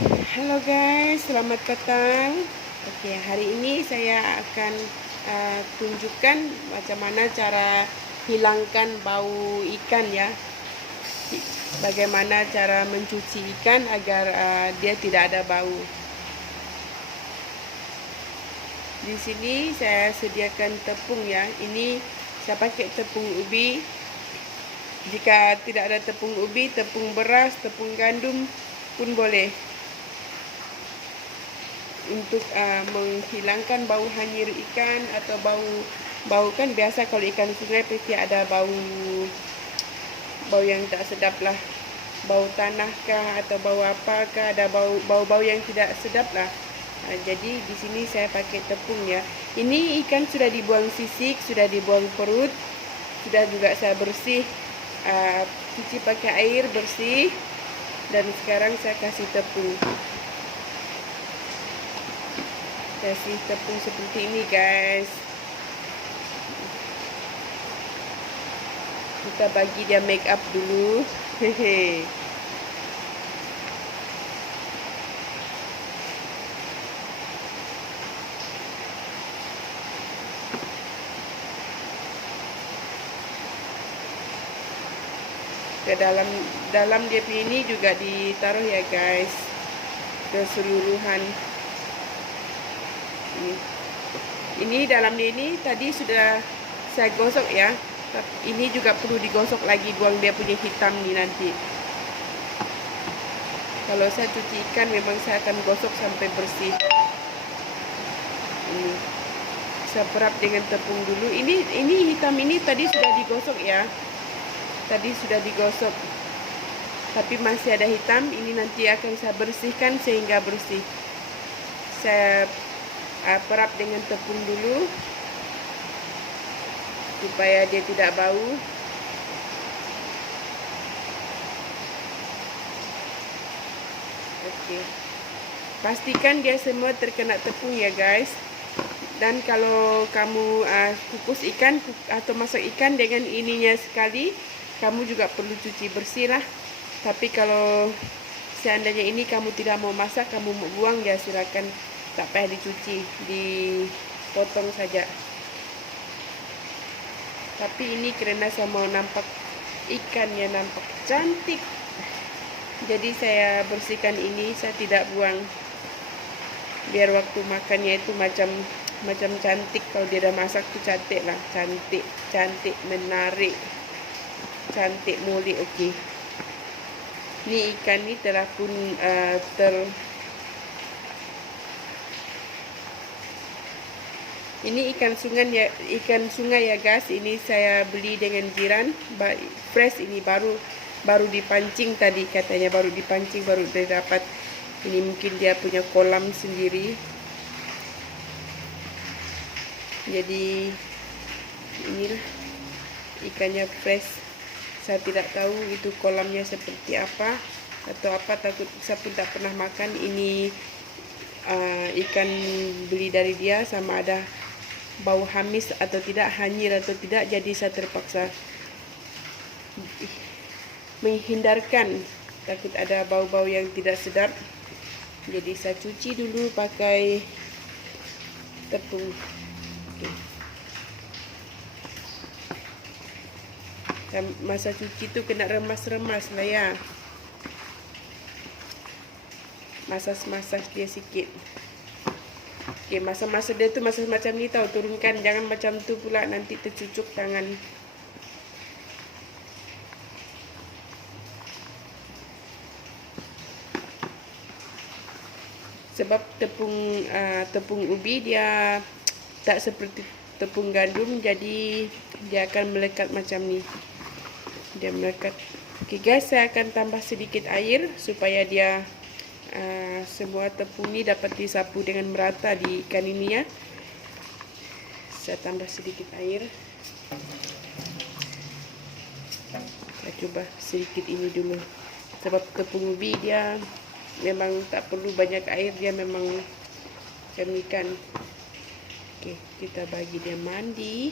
Halo guys, selamat datang. Oke, hari ini saya akan tunjukkan macam mana cara hilangkan bau ikan ya. Bagaimana cara mencuci ikan agar dia tidak ada bau. Di sini saya sediakan tepung ya. Ini saya pakai tepung ubi. Jika tidak ada tepung ubi, tepung beras, tepung gandum pun boleh. Untuk menghilangkan bau hanyir ikan atau bau kan biasa kalau ikan sungai pasti ada bau yang tak sedap lah, bau tanah kah atau bau apa kah, ada bau yang tidak sedap lah. Jadi di sini saya pakai tepung ya. Ini ikan sudah dibuang sisik, sudah dibuang perut, sudah juga saya bersih, cuci pakai air bersih, dan sekarang saya kasih tepung. Kasih tepung seperti ini guys. Kita bagi dia make up dulu. Hehe. Ke dalam dia ini juga ditaruh ya guys, keseluruhan. Ini dalamnya ini tadi sudah saya gosok ya. Ini juga perlu digosok lagi, buang dia punya hitam nih nanti. Kalau saya cuci ikan memang saya akan gosok sampai bersih. Ini saya perap dengan tepung dulu. Ini hitam ini tadi sudah digosok ya. Tadi sudah digosok. Tapi masih ada hitam, ini nanti akan saya bersihkan sehingga bersih. Saya perap dengan tepung dulu supaya dia tidak bau. Oke. Pastikan dia semua terkena tepung ya guys. Dan kalau kamu kukus ikan atau masak ikan dengan ininya sekali, kamu juga perlu cuci bersih lah. Tapi kalau seandainya ini kamu tidak mau masak, kamu mau buang ya silakan, tak payah dicuci, dipotong saja. Tapi ini karena saya mau nampak ikannya nampak cantik, jadi saya bersihkan ini, saya tidak buang. Biar waktu makannya itu macam cantik. Kalau dia udah masak tuh cantik lah, cantik menarik, cantik mulik. Oke. Ini ikan ini telah pun ini ikan sungai ya guys. Ini saya beli dengan jiran, fresh. Ini baru dipancing tadi, katanya baru dipancing, baru didapat. Ini mungkin dia punya kolam sendiri. Jadi inilah ikannya fresh. Saya tidak tahu itu kolamnya seperti apa atau apa, takut saya pun tak pernah makan. Ini ikan beli dari dia, sama ada bau hamis atau tidak, hanyir atau tidak, jadi saya terpaksa menghindarkan, takut ada bau-bau yang tidak sedap. Jadi saya cuci dulu pakai tepung. Dan masa cuci itu kena remas-remas lah ya, masas dia sikit. Oke, masa dia tuh masas macam ni tahu, turunkan, jangan macam tu pula, nanti tercucuk tangan. Sebab tepung ubi dia tak seperti tepung gandum, jadi dia akan melekat macam ni. Dia melekat. Oke guys, saya akan tambah sedikit air supaya dia semua tepung ini dapat disapu dengan merata di ikan ini ya. Saya tambah sedikit air. Saya coba sedikit ini dulu, sebab tepung ubi dia memang tak perlu banyak air, dia memang ikan. Oke, kita bagi dia mandi.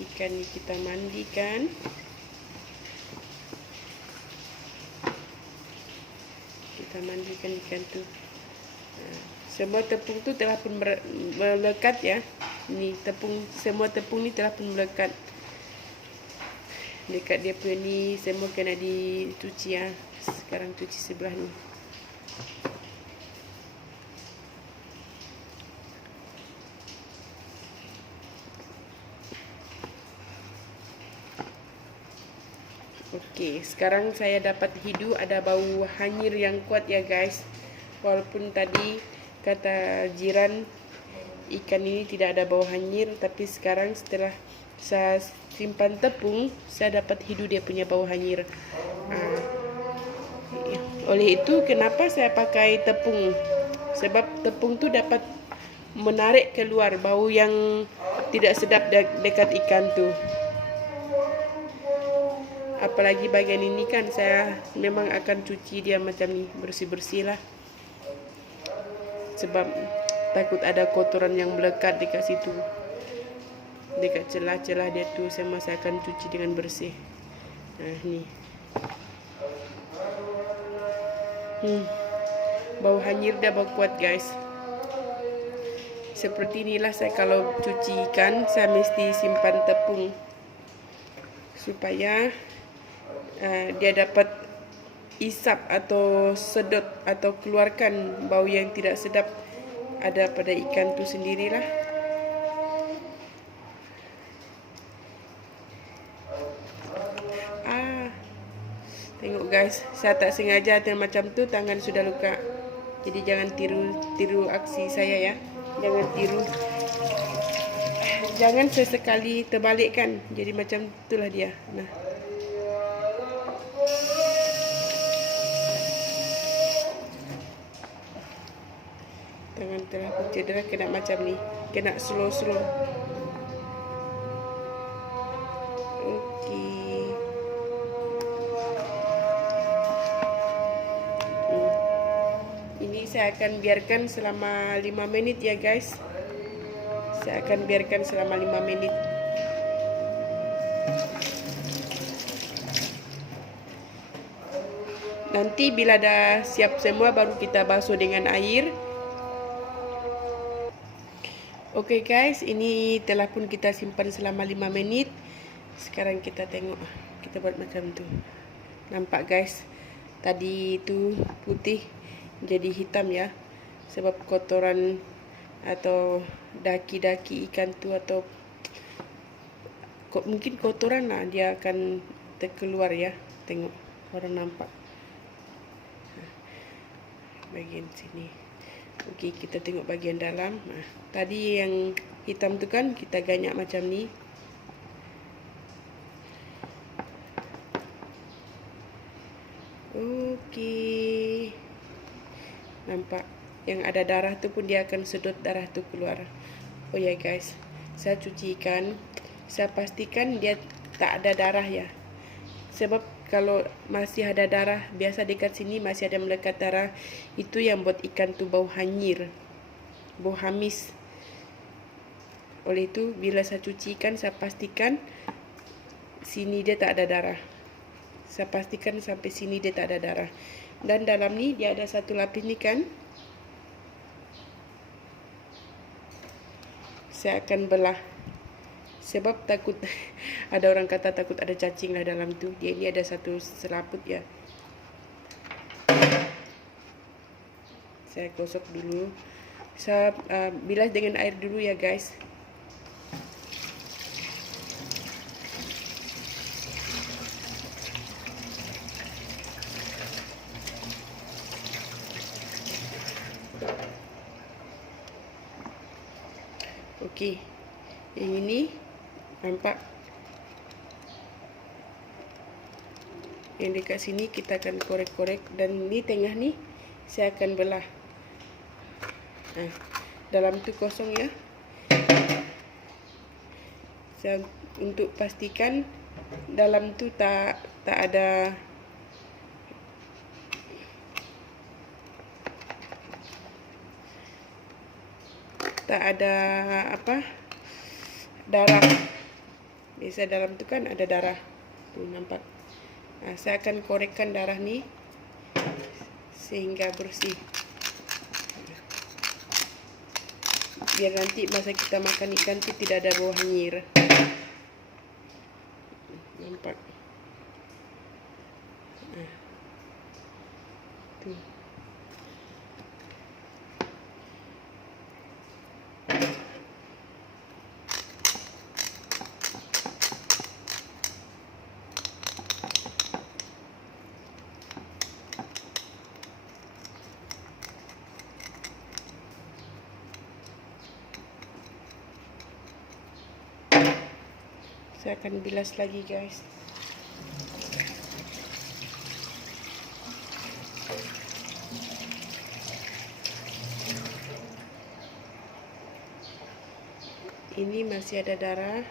Ikan ini kita mandikan. Kita kita mandikan ikan tuh. Nah, semua tepung tuh telah pun melekat ya. Ini semua tepung ini telah pun melekat dekat dia punya ni, semua kena dicuci ya. Sekarang cuci sebelah ni. Okey, sekarang saya dapat hidu ada bau hanyir yang kuat ya guys. Walaupun tadi kata jiran ikan ini tidak ada bau hanyir, tapi sekarang setelah saya simpan tepung, saya dapat hidu dia punya bau hanyir. Oleh itu kenapa saya pakai tepung? Sebab tepung tu dapat menarik keluar bau yang tidak sedap dekat ikan tu. Apalagi bagian ini kan saya memang akan cuci dia macam ni, bersih-bersih lah. Sebab takut ada kotoran yang melekat dekat situ. Dekat celah-celah dia tu saya akan cuci dengan bersih. Nah ni. Bau hanyir dah bau kuat guys. Seperti inilah saya kalau cuci ikan, saya mesti simpan tepung supaya dia dapat isap atau sedot atau keluarkan bau yang tidak sedap ada pada ikan tu sendirilah. Tengok guys, saya tak sengaja macam tu, tangan sudah luka. Jadi jangan tiru aksi saya ya. Jangan tiru. Jangan sesekali terbalikkan. Jadi macam itulah dia. Nah. Tangan telah pun cedera, kena macam ni. Kena slow. Saya akan biarkan selama 5 menit ya guys. Saya akan biarkan selama 5 menit. Nanti bila dah siap semua baru kita basuh dengan air. Oke guys, ini telah pun kita simpan selama 5 menit. Sekarang kita tengok. Kita buat macam tu. Nampak guys? Tadi itu putih jadi hitam ya, sebab kotoran atau daki-daki ikan tu atau mungkin kotoran lah dia akan terkeluar ya. Tengok, orang nampak bagian sini. Okey, kita tengok bagian dalam. Tadi yang hitam tu kan kita ganyak macam ni. Okey. Nampak yang ada darah tu pun dia akan sedot darah tu keluar. Oh ya guys, saya cuci ikan, saya pastikan dia tak ada darah ya. Sebab kalau masih ada darah, biasa dekat sini masih ada melekat darah, itu yang buat ikan tu bau hanyir, bau hamis. Oleh itu bila saya cuci ikan, saya pastikan sini dia tak ada darah. Saya pastikan sampai sini dia tak ada darah. Dan dalam ni dia ada satu lapis ni kan. Saya akan belah. Sebab takut ada orang kata takut ada cacing lah dalam tu. Dia ini ada satu selaput ya. Saya gosok dulu. Saya bilas dengan air dulu ya guys. Okey, yang ini nampak, yang dekat sini kita akan korek-korek, dan ni tengah ni saya akan belah. Dalam tu kosong ya. Saya untuk pastikan dalam tu tak ada apa darah. Biasa dalam tu kan ada darah. Tuh nampak. Saya akan korekkan darah ni sehingga bersih, biar nanti masa kita makan ikan itu tidak ada bau hanyir. Nampak? Tuh. Saya akan bilas lagi, guys. Ini masih ada darah.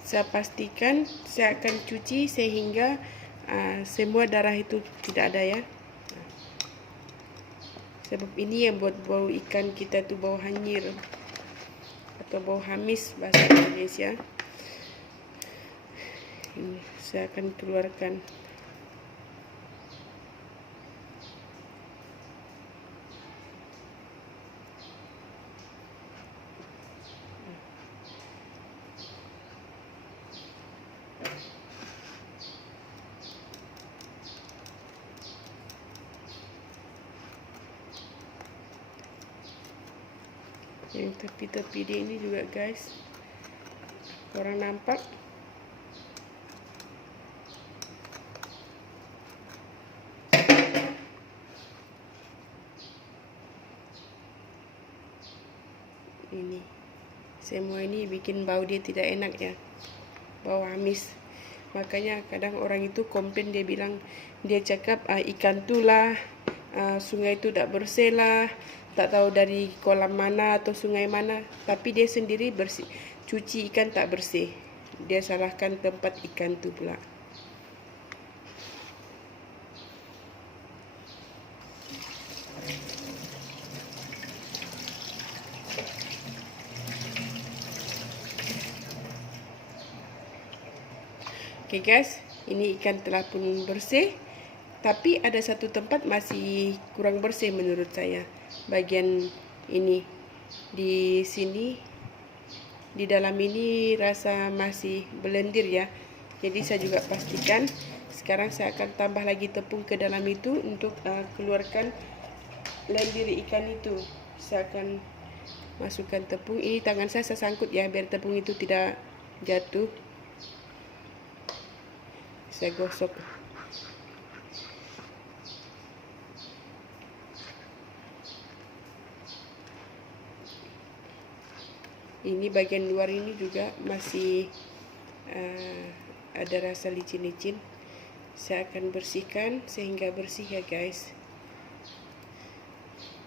Saya pastikan saya akan cuci sehingga semua darah itu tidak ada ya. Sebab ini yang buat bau ikan kita tuh bau hanyir atau bau hamis bahasa Indonesia. Ini saya akan keluarkan. Yang tepi-tepi dia ini juga, guys, orang nampak. Ini semua ini bikin bau dia tidak enak ya, bau amis. Makanya kadang orang itu komplain, dia bilang, dia cakap ikan tuh lah, sungai itu tidak bersih lah, tak tahu dari kolam mana atau sungai mana, tapi dia sendiri bersih, cuci ikan tak bersih. Dia salahkan tempat ikan tu pula. Oke, guys, ini ikan telah pun bersih, tapi ada satu tempat masih kurang bersih menurut saya. Bagian ini, di sini, di dalam ini rasa masih belendir ya. Jadi saya juga pastikan. Sekarang saya akan tambah lagi tepung ke dalam itu untuk keluarkan lendir ikan itu. Saya akan masukkan tepung. Ini tangan saya sangkut ya, biar tepung itu tidak jatuh. Saya gosok. Ini bagian luar ini juga masih ada rasa licin-licin. Saya akan bersihkan sehingga bersih ya, guys,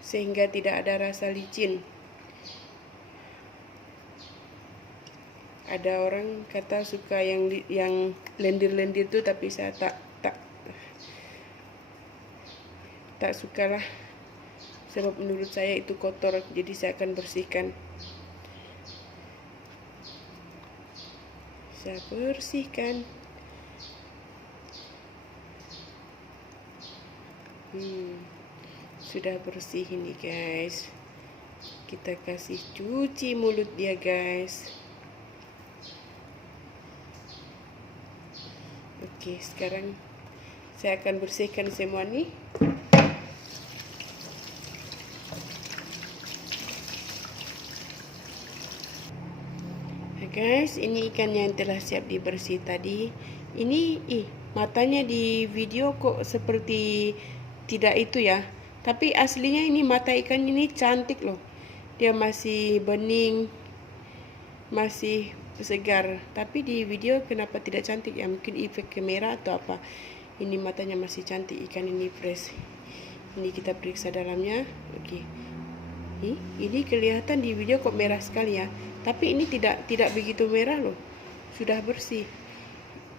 sehingga tidak ada rasa licin. Ada orang kata suka yang lendir-lendir tuh, tapi saya tak sukalah, sebab menurut saya itu kotor. Jadi saya akan bersihkan. Saya bersihkan. Sudah bersih ini, guys. Kita kasih cuci mulut dia, guys. Oke, sekarang saya akan bersihkan semua nih. Guys, ini ikan yang telah siap dibersih tadi. Ini matanya di video kok seperti tidak itu ya, tapi aslinya ini mata ikan ini cantik loh. Dia masih bening, masih segar, tapi di video kenapa tidak cantik ya? Mungkin efek kamera atau apa. Ini matanya masih cantik, ikan ini fresh. Ini kita periksa dalamnya. Oke. Ini kelihatan di video kok merah sekali ya, tapi ini tidak begitu merah loh, sudah bersih.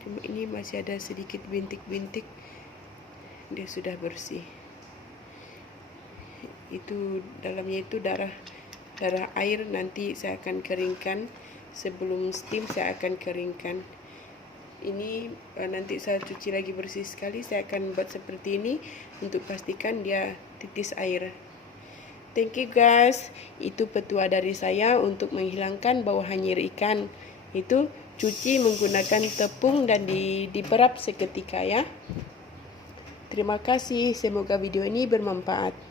Cuma ini masih ada sedikit bintik-bintik. Dia sudah bersih. Itu dalamnya itu darah air. Nanti saya akan keringkan sebelum steam, saya akan keringkan. Ini nanti saya cuci lagi bersih sekali. Saya akan buat seperti ini untuk pastikan dia titis air. Thank you guys. Itu petua dari saya untuk menghilangkan bau hanyir ikan. Itu cuci menggunakan tepung dan diperap seketika ya. Terima kasih. Semoga video ini bermanfaat.